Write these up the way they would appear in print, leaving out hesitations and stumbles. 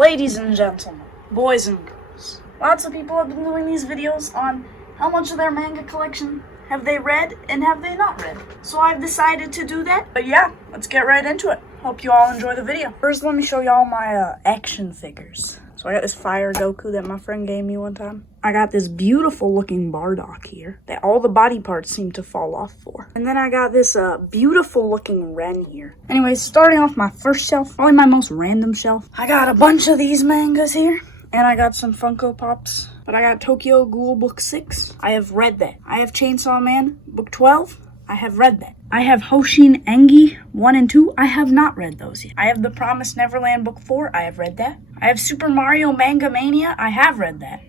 Ladies and gentlemen, boys and girls, lots of people have been doing these videos on how much of their manga collection have they read and have they not read. So I've decided to do that. But yeah, let's get right into it. Hope you all enjoy the video. First, let me show y'all my action figures. So I got this Fire Goku that my friend gave me one time. I got this beautiful looking Bardock here that all the body parts seem to fall off for. And then I got this beautiful looking Ren here. Anyways, starting off my first shelf, probably my most random shelf, I got a bunch of these mangas here. And I got some Funko Pops. But I got Tokyo Ghoul Book 6. I have read that. I have Chainsaw Man Book 12. I have read that. I have Hoshin Engi 1 and 2. I have not read those yet. I have The Promised Neverland Book 4. I have read that. I have Super Mario Manga Mania. I have read that.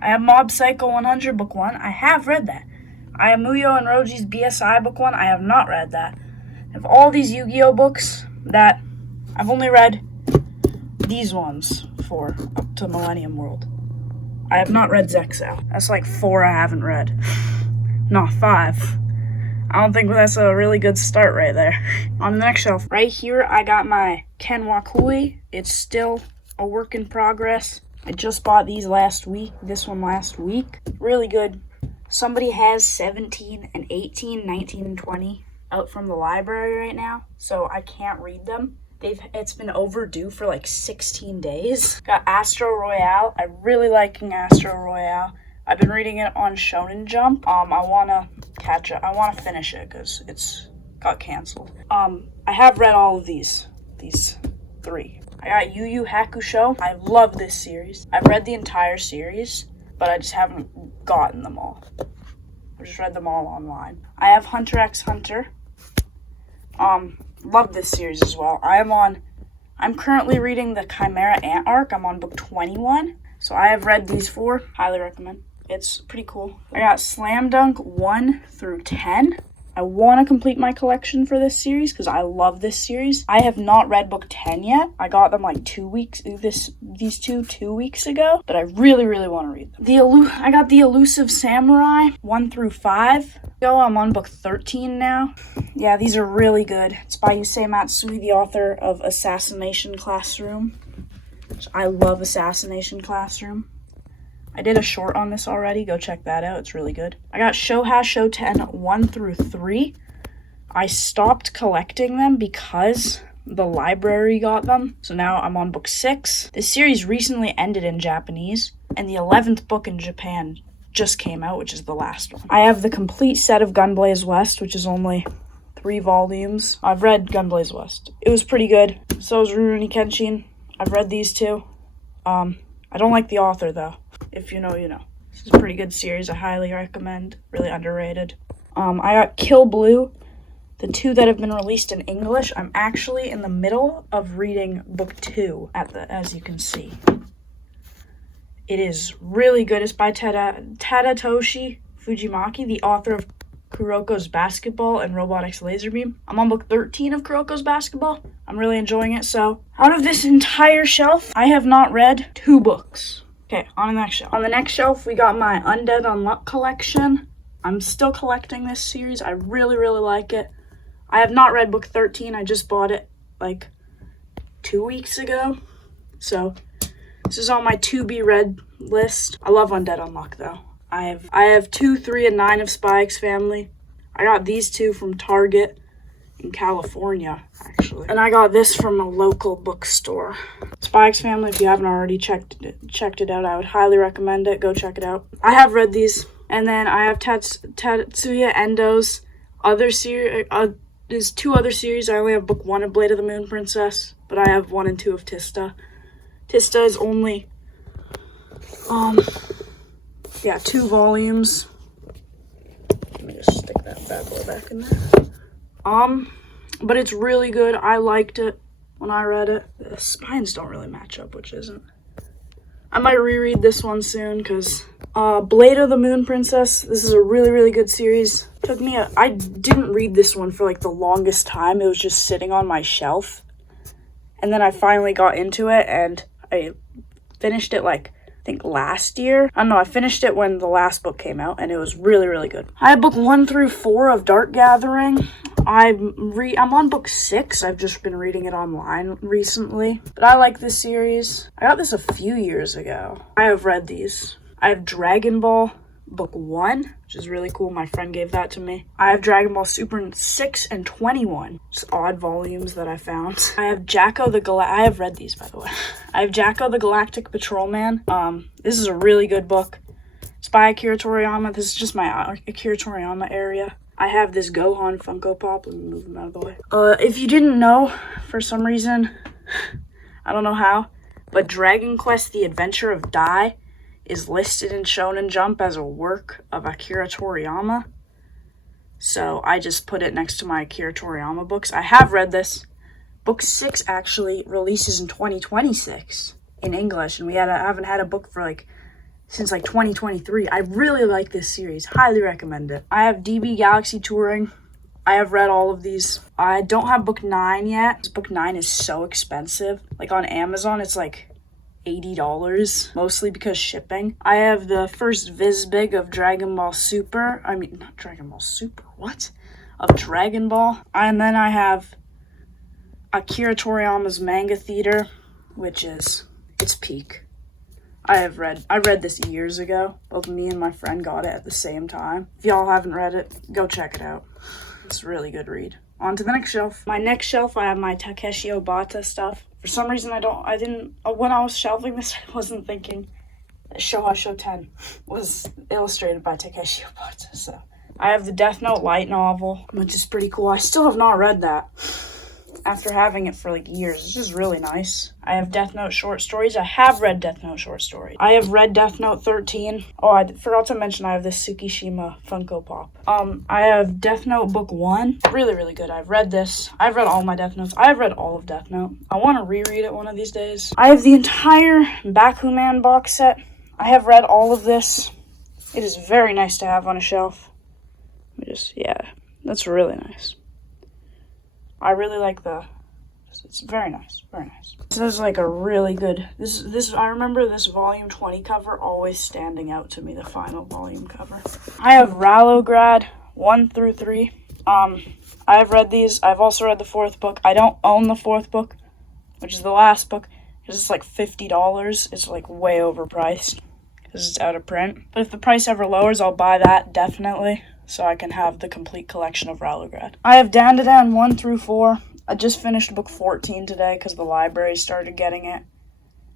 I have Mob Psycho 100 Book 1. I have read that. I have Muyo and Roji's BSI Book 1. I have not read that. I have all these Yu-Gi-Oh books that I've only read these ones for up to Millennium World. I have not read Zexal. That's like 4 I haven't read. Not 5. I don't think that's a really good start right there. On the next shelf, right here, I got my Ken Wakui. It's still a work in progress. I just bought these last week. This one last week. Really good. Somebody has 17 and 18, 19 and 20 out from the library right now, so I can't read them. It's been overdue for like 16 days. Got Astro Royale. I really liking Astro Royale. I've been reading it on Shonen Jump. I want to catch it. I want to finish it because it's got canceled. I have read all of these 3. I got Yu Yu Hakusho. I love this series. I've read the entire series, but I just haven't gotten them all. I just read them all online. I have Hunter x Hunter. Love this series as well. I'm currently reading the Chimera Ant arc. I'm on book 21. So I have read these 4. Highly recommend. It's pretty cool. I got Slam Dunk 1 through 10. I want to complete my collection for this series because I love this series. I have not read book 10 yet. I got them like 2 weeks, these 2 weeks ago, but I really, really want to read them. I got the Elusive Samurai 1 through 5. I'm on book 13 now. Yeah, these are really good. It's by Yusei Matsui, the author of Assassination Classroom. I love Assassination Classroom. I did a short on this already. Go check that out. It's really good. I got Shoha Shoten 1 through 3. I stopped collecting them because the library got them. So now I'm on book 6. This series recently ended in Japanese, and the 11th book in Japan just came out, which is the last one. I have the complete set of Gunblaze West, which is only 3 volumes. I've read Gunblaze West. It was pretty good. So is Rurouni Kenshin. I've read these 2. I don't like the author, though. If you know, you know. This is a pretty good series. I highly recommend. Really underrated. I got Kill Blue, the 2 that have been released in English. I'm actually in the middle of reading book 2, as you can see. It is really good. It's by Tadatoshi Fujimaki, the author of Kuroko's Basketball and Robotics Laserbeam. I'm on book 13 of Kuroko's Basketball. I'm really enjoying it. So, out of this entire shelf, I have not read 2 books. Okay, on the next shelf. On the next shelf, we got my Undead Unluck collection. I'm still collecting this series. I really, really like it. I have not read book 13. I just bought it like 2 weeks ago. So, this is on my to-be-read list. I love Undead Unluck, though. I have 2, 3, and 9 of Spy X Family. I got these 2 from Target in California, actually. And I got this from a local bookstore. Spy X Family, if you haven't already checked it out, I would highly recommend it. Go check it out. I have read these. And then I have Tatsuya Endo's other series. There's 2 other series. I only have book 1 of Blade of the Moon Princess, but I have 1 and 2 of Tista. Tista is only 2 volumes. Let me just stick that bad boy back in there. But it's really good. I liked it when I read it. The spines don't really match up, which isn't. I might reread this one soon, because Blade of the Moon Princess, this is a really, really good series. I didn't read this one for like the longest time. It was just sitting on my shelf. And then I finally got into it, and I finished it like, I think last year. I don't know, I finished it when the last book came out, and it was really, really good. I have book 1 through 4 of Dark Gathering. I'm on book 6. I've just been reading it online recently. But I like this series. I got this a few years ago. I have read these. I have Dragon Ball book 1, which is really cool. My friend gave that to me. I have Dragon Ball Super 6 and 21. Just odd volumes that I found. I have I have read these, by the way. I have Jacko the Galactic Patrolman. This is a really good book. It's by Akira Toriyama. This is just my Akira Toriyama area. I have this Gohan Funko Pop. Let me move him out of the way. If you didn't know, for some reason, I don't know how, but Dragon Quest The Adventure of Dai is listed in Shonen Jump as a work of Akira Toriyama. So I just put it next to my Akira Toriyama books. I have read this. Book 6 actually releases in 2026 in English, and we haven't had a book for since 2023. I really like this series. Highly recommend it. I have DB Galaxy Touring. I have read all of these. I don't have book 9 yet. Book 9 is so expensive. On Amazon, it's $80, mostly because shipping. I have the first Vizbig of Dragon Ball Super. Not Dragon Ball Super, what? Of Dragon Ball. And then I have Akira Toriyama's Manga Theater, which is its peak. I read this years ago. Both me and my friend got it at the same time. If y'all haven't read it, go check it out. It's a really good read. On to the next shelf. My next shelf, I have my Takeshi Obata stuff. For some reason, when I was shelving this, I wasn't thinking that Showa 10 was illustrated by Takeshi Obata. So I have the Death Note light novel, which is pretty cool. I still have not read that after having it for years. It's just really nice. I have Death Note short stories. I have read Death Note short stories. I have read Death Note 13. Oh, I forgot to mention I have this Tsukishima Funko Pop. I have Death Note book 1. Really, really good. I've read this. I've read all my Death Notes. I've read all of Death Note. I want to reread it one of these days. I have the entire Bakuman box set. I have read all of this. It is very nice to have on a shelf. That's really nice. I really like it's very nice, very nice. This is a really good, I remember this volume 20 cover always standing out to me, the final volume cover. I have Rallograd 1 through 3. I have read these. I've also read the 4th book. I don't own the 4th book, which is the last book, because it's $50. It's way overpriced, because it's out of print. But if the price ever lowers, I'll buy that, definitely, so I can have the complete collection of Rallograd. I have Dandadan 1 through 4. I just finished book 14 today because the library started getting it,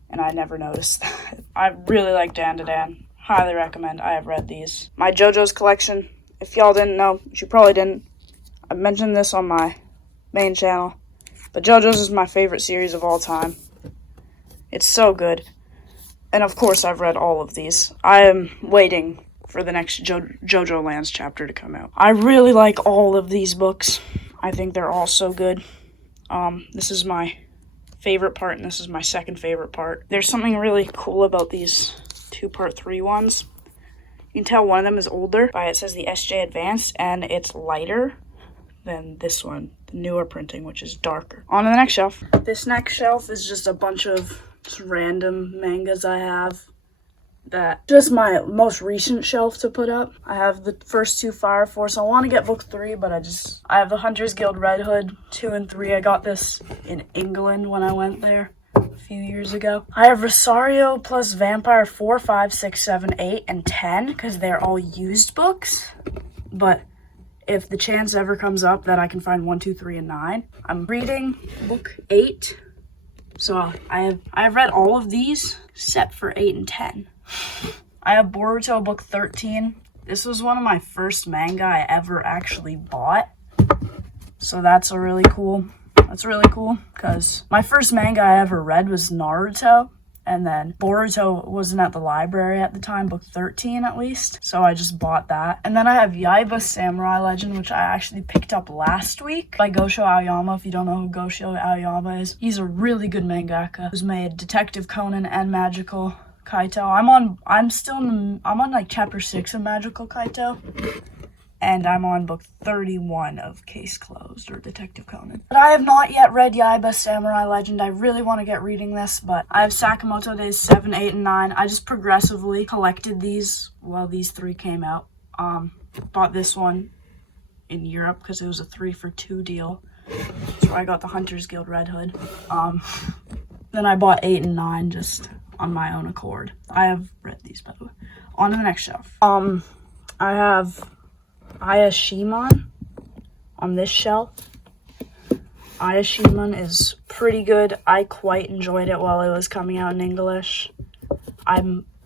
and I never noticed that. I really like Dandadan. Highly recommend. I have read these. My JoJo's collection, if y'all didn't know, which you probably didn't, I mentioned this on my main channel, but JoJo's is my favorite series of all time. It's so good. And of course, I've read all of these. I am waiting for the next JoJo Lands chapter to come out. I really like all of these books. I think they're all so good. This is my favorite part, and this is my second favorite part. There's something really cool about these 2-part 3 ones. You can tell one of them is older by it says the SJ Advanced, and it's lighter than this one, the newer printing, which is darker. On to the next shelf. This next shelf is just a bunch of just random mangas I have. That just my most recent shelf to put up. I have the first 2 Fire Force. I want to get book 3, but I have the Hunter's Guild Red Hood 2 and 3. I got this in England when I went there a few years ago. I have Rosario plus Vampire 4, 5, 6, 7, 8, and 10 because they're all used books. But if the chance ever comes up that I can find 1, 2, 3, and 9, I'm reading book 8. So I have read all of these except for 8 and 10. I have Boruto book 13. This was one of my first manga I ever actually bought. So that's really cool because my first manga I ever read was Naruto. And then Boruto wasn't at the library at the time, book 13 at least. So I just bought that. And then I have Yaiba Samurai Legend, which I actually picked up last week by Gosho Aoyama. If you don't know who Gosho Aoyama is, he's a really good mangaka who's made Detective Conan and Magical Kaito. I'm on chapter 6 of Magical Kaito. and I'm on book 31 of Case Closed, or Detective Conan. But I have not yet read Yaiba Samurai Legend. I really want to get reading this, but I have Sakamoto Days 7, 8, and 9. I just progressively collected these while these 3 came out. Bought this one in Europe because it was a 3-for-2 deal. So I got the Hunter's Guild Red Hood. Then I bought 8 and 9 just on my own accord. I have read these, by the way. On to the next shelf. I have Ayashimon on this shelf. Ayashimon is pretty good. I quite enjoyed it while it was coming out in English.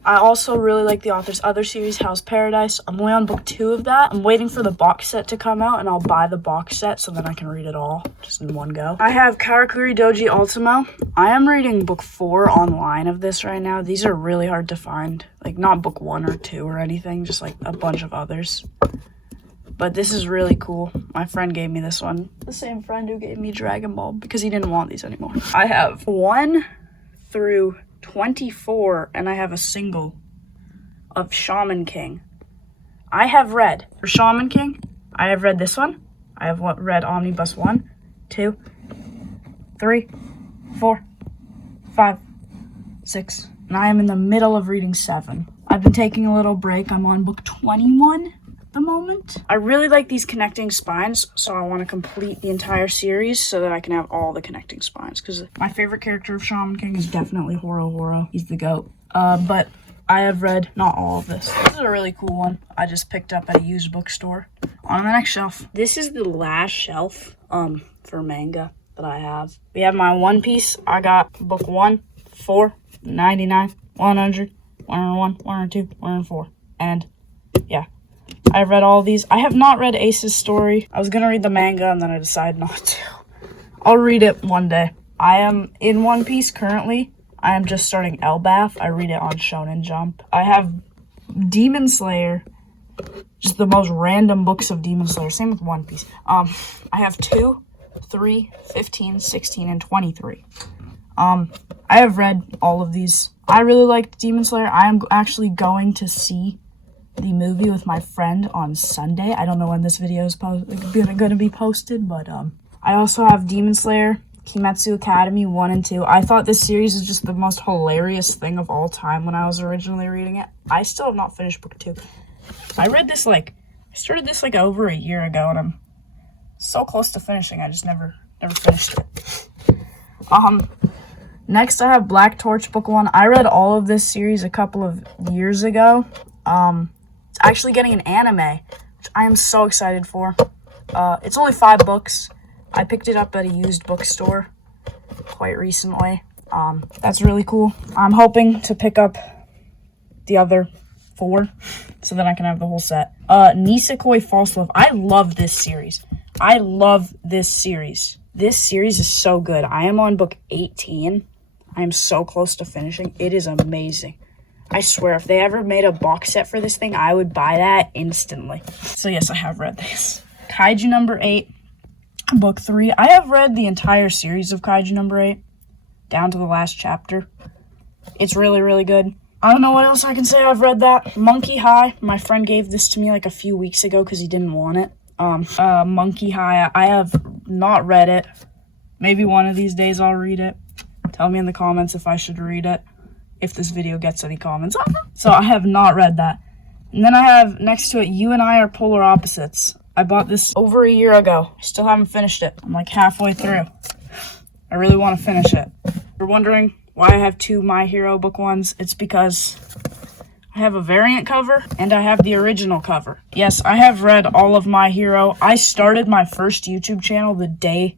I also really like the author's other series, Hell's Paradise. I'm only on book 2 of that. I'm waiting for the box set to come out, and I'll buy the box set so then I can read it all just in one go. I have Karakuri Doji Ultimo. I am reading book 4 online of this right now. These are really hard to find. Like, not book 1 or 2 or anything, just like a bunch of others. But this is really cool. My friend gave me this one. The same friend who gave me Dragon Ball because he didn't want these anymore. I have 1 through 24, and I have a single of Shaman King. I have read, for Shaman King, I have read this one. I have read Omnibus 1, 2, 3, 4, 5, 6, and I am in the middle of reading 7. I've been taking a little break. I'm on book 21 at the moment. I really like these connecting spines, so I want to complete the entire series so that I can have all the connecting spines, because my favorite character of Shaman King is definitely Horo Horo. He's the GOAT. But I have read not all of this. This is a really cool one I just picked up at a used bookstore. On the next shelf. This is the last shelf for manga that I have. We have my One Piece. I got book 1, 4, 99, 100, 101, 102, 104. And yeah. I've read all these. I have not read Ace's story. I was going to read the manga, and then I decided not to. I'll read it one day. I am in One Piece currently. I am just starting Elbaf. I read it on Shonen Jump. I have Demon Slayer. Just the most random books of Demon Slayer. Same with One Piece. I have 2, 3, 15, 16, and 23. I have read all of these. I really liked Demon Slayer. I am actually going to see the movie with my friend on Sunday. I don't know when this video is going to be posted, but I also have Demon Slayer, Kimetsu Academy 1 and 2. I thought this series is just the most hilarious thing of all time when I was originally reading it. I still have not finished book 2. I started this over a year ago, and I'm so close to finishing. I just never finished it. Next I have Black Torch book 1. I read all of this series a couple of years ago. It's actually getting an anime, which I am so excited for. It's only 5 books. I picked it up at a used bookstore quite recently. That's really cool. I'm hoping to pick up the other 4 so that I can have the whole set. Nisekoi False Love. I love this series. This series is so good. I am on book 18. I am so close to finishing. It is amazing. I swear, if they ever made a box set for this thing, I would buy that instantly. So yes, I have read this. Kaiju number 8, book 3. I have read the entire series of Kaiju number 8, down to the last chapter. It's really, really good. I don't know what else I can say. I've read that. Monkey High. My friend gave this to me like a few weeks ago because he didn't want it. Monkey High. I have not read it. Maybe one of these days I'll read it. Tell me in the comments if I should read it, if this video gets any comments. So I have not read that. And then I have next to it, You and I Are Polar Opposites. I bought this over a year ago. I still haven't finished it. I'm like halfway through. I really want to finish it. If you're wondering why I have 2 My Hero book 1s, it's because I have a variant cover and I have the original cover. Yes, I have read all of My Hero. I started my first YouTube channel the day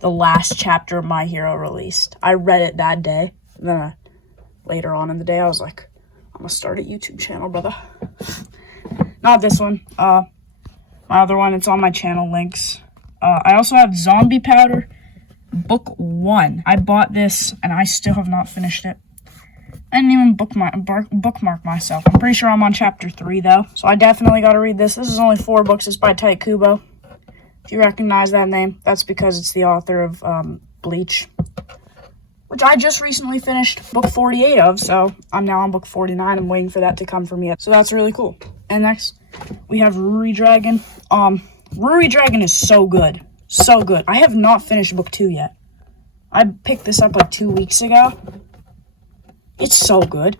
the last chapter of My Hero released. I read it that day. Then later on in the day, I was like, I'm gonna start a YouTube channel, brother. Not this one. My other one, it's on my channel links. I also have Zombie Powder, book 1. I bought this, and I still have not finished it. I didn't even bookmark myself. I'm pretty sure I'm on chapter 3, though. So I definitely gotta read this. This is only 4 books. It's by Tite Kubo. If you recognize that name, that's because it's the author of Bleach, which I just recently finished book 48 of, so I'm now on book 49. I'm waiting for that to come from yet. So that's really cool. And next, We have Ruri Dragon. Ruri Dragon is so good. So good. I have not finished book 2 yet. I picked this up like 2 weeks ago. It's so good.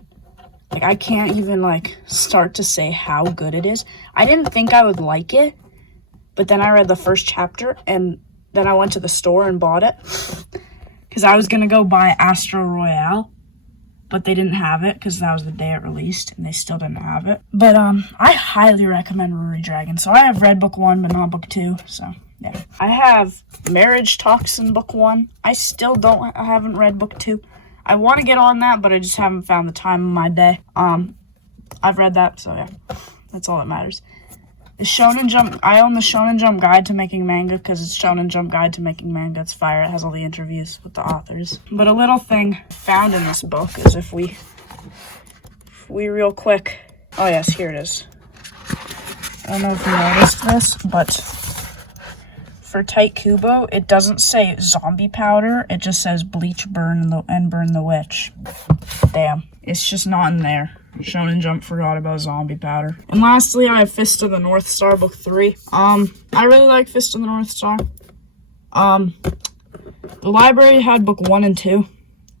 Like, I can't even, like, start to say how good it is. I didn't think I would like it, but then I read the first chapter, and then I went to the store and bought it. Because I was going to go buy Astro Royale, but they didn't have it because that was the day it released, and they still didn't have it. But, I highly recommend Ruri Dragon. So I have read book 1, but not book 2, so, yeah. I have Marriage Talks in book 1. I haven't read book 2. I want to get on that, but I just haven't found the time in my day. I've read that, so yeah, that's all that matters. The Shonen Jump, I own the Shonen Jump Guide to Making Manga because it's Shonen Jump Guide to Making Manga. It's fire. It has all the interviews with the authors. But a little thing found in this book is if we real quick, oh yes, here it is. I don't know if you noticed this, but for Tight Kubo, it doesn't say zombie powder. It just says bleach, burn the witch. Damn. It's just not in there. Shonen Jump forgot about zombie powder. And lastly, I have Fist of the North Star book 3. I really like Fist of the North Star. The library had book 1 and 2.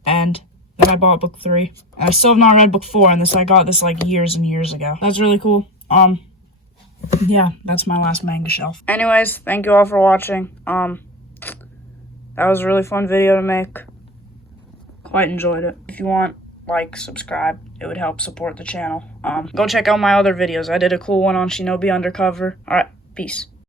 And then I bought book 3. And I still have not read book 4, and I got this like years and years ago. That's really cool. Yeah, that's my last manga shelf. Anyways, thank you all for watching. That was a really fun video to make. Quite enjoyed it. If you want, like, subscribe. It would help support the channel. Go check out my other videos. I did a cool one on Shinobi Undercover. Alright, peace.